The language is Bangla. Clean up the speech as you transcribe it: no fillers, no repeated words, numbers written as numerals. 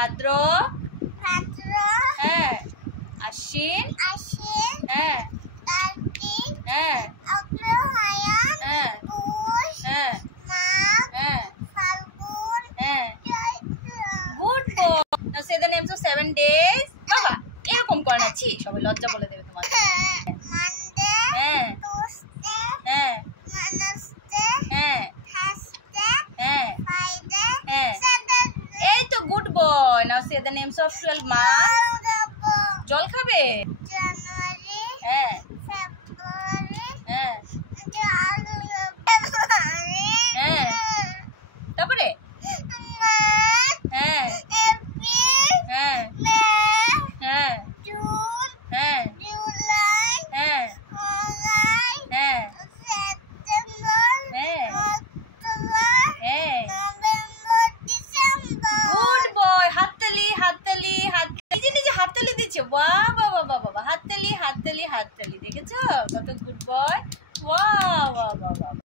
ভাদ্র হ্যাঁ আশ্বিন হ্যাঁ হ্যাঁ হ্যাঁ good boy. Now say the names of 7 days. বাবা এরকম করে না, ছি সবাই লজ্জা বলে দেবে তোমার। হ্যাঁ হ্যাঁ হ্যাঁ হ্যাঁ হ্যাঁ এই তো good boy. Now say the names of 12 months. জল খাবে? হ্যাঁ হ্যাঁ হ্যাঁ তারপরে হ্যাঁ হ্যাঁ হ্যাঁ হ্যাঁ হ্যাঁ হ্যাঁ হ্যাঁ হ্যাঁ গুড বয়। হাততালি হাততালি হাততালি, নিজে নিজে হাততালি দিচ্ছে। বাহ বাবা বাবা, হাততালি হাততালি হাততালি, দেখেছো কত গুড বয়। বাহ বাহ বাবা।